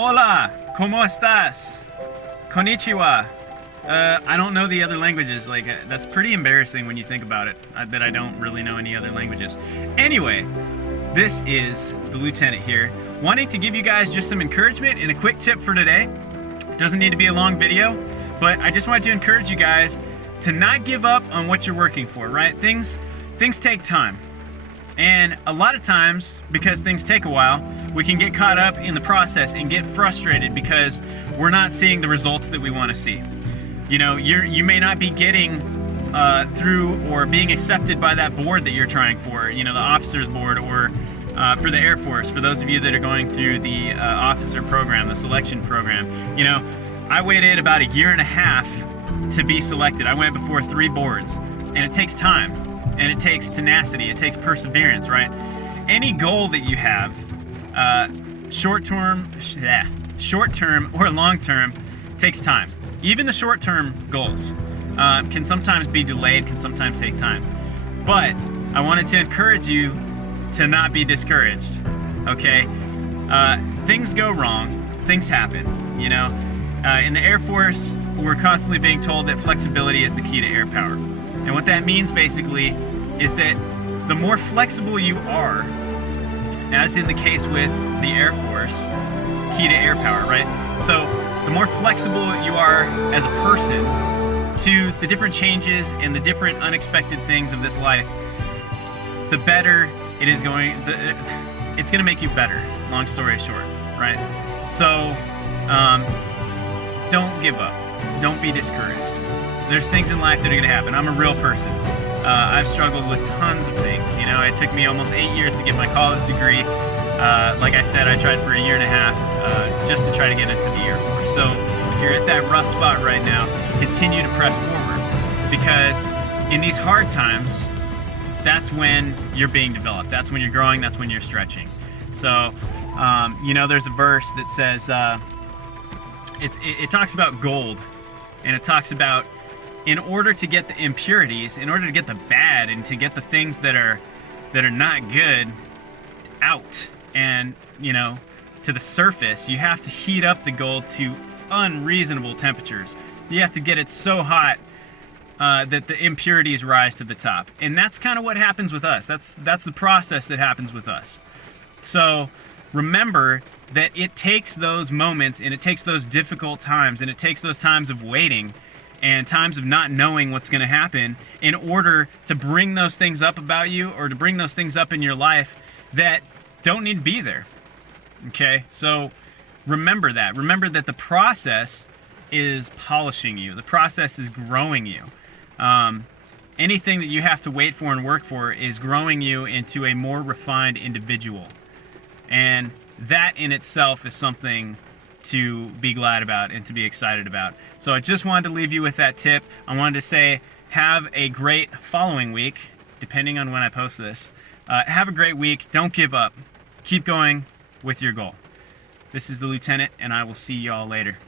Hola, ¿cómo estás? Konnichiwa. I don't know the other languages. That's pretty embarrassing when you think about it, that I don't really know any other languages. Anyway, this is the Lieutenant here, wanting to give you guys just some encouragement and a quick tip for today. Doesn't need to be a long video, but I just wanted to encourage you guys to not give up on what you're working for, right? Things take time. And a lot of times, because things take a while, we can get caught up in the process and get frustrated because we're not seeing the results that we want to see. You know, you may not be getting through or being accepted by that board that you're trying for, you know, the officers board, or for the Air Force, for those of you that are going through the officer program, the selection program. You know, I waited about a year and a half to be selected. I went before 3 boards, and it takes time. And it takes tenacity, it takes perseverance, right? Any goal that you have, short-term or long-term, takes time. Even the short-term goals can sometimes be delayed, can sometimes take time. But I wanted to encourage you to not be discouraged, okay? Things go wrong, things happen, you know? In the Air Force, we're constantly being told that flexibility is the key to air power. And what that means basically is that the more flexible you are, as in the case with the Air Force, key to air power, right? So the more flexible you are as a person to the different changes and the different unexpected things of this life, the better it is going, it's gonna make you better, long story short, right? So don't give up, don't be discouraged. There's things in life that are gonna happen. I'm a real person. I've struggled with tons of things. You know, it took me almost 8 years to get my college degree. Like I said, I tried for a year and a half just to try to get into the Air Force. So if you're at that rough spot right now, continue to press forward, because in these hard times, that's when you're being developed. That's when you're growing. That's when you're stretching. So, you know, there's a verse that says, it talks about gold, and it talks about, in order to get the impurities, in order to get the bad, and to get the things that are not good out and, you know, to the surface, you have to heat up the gold to unreasonable temperatures. You have to get it so hot that the impurities rise to the top. And that's kind of what happens with us. That's the process that happens with us. So remember that it takes those moments, and it takes those difficult times, and it takes those times of waiting and times of not knowing what's going to happen, in order to bring those things up about you, or to bring those things up in your life that don't need to be there. Okay? So remember that. Remember that the process is polishing you. The process is growing you. Anything that you have to wait for and work for is growing you into a more refined individual. And that in itself is something to be glad about and to be excited about. So I just wanted to leave you with that tip. I wanted to say, have a great following week, depending on when I post this. Have a great week. Don't give up. Keep going with your goal. This is the Lieutenant, and I will see y'all later.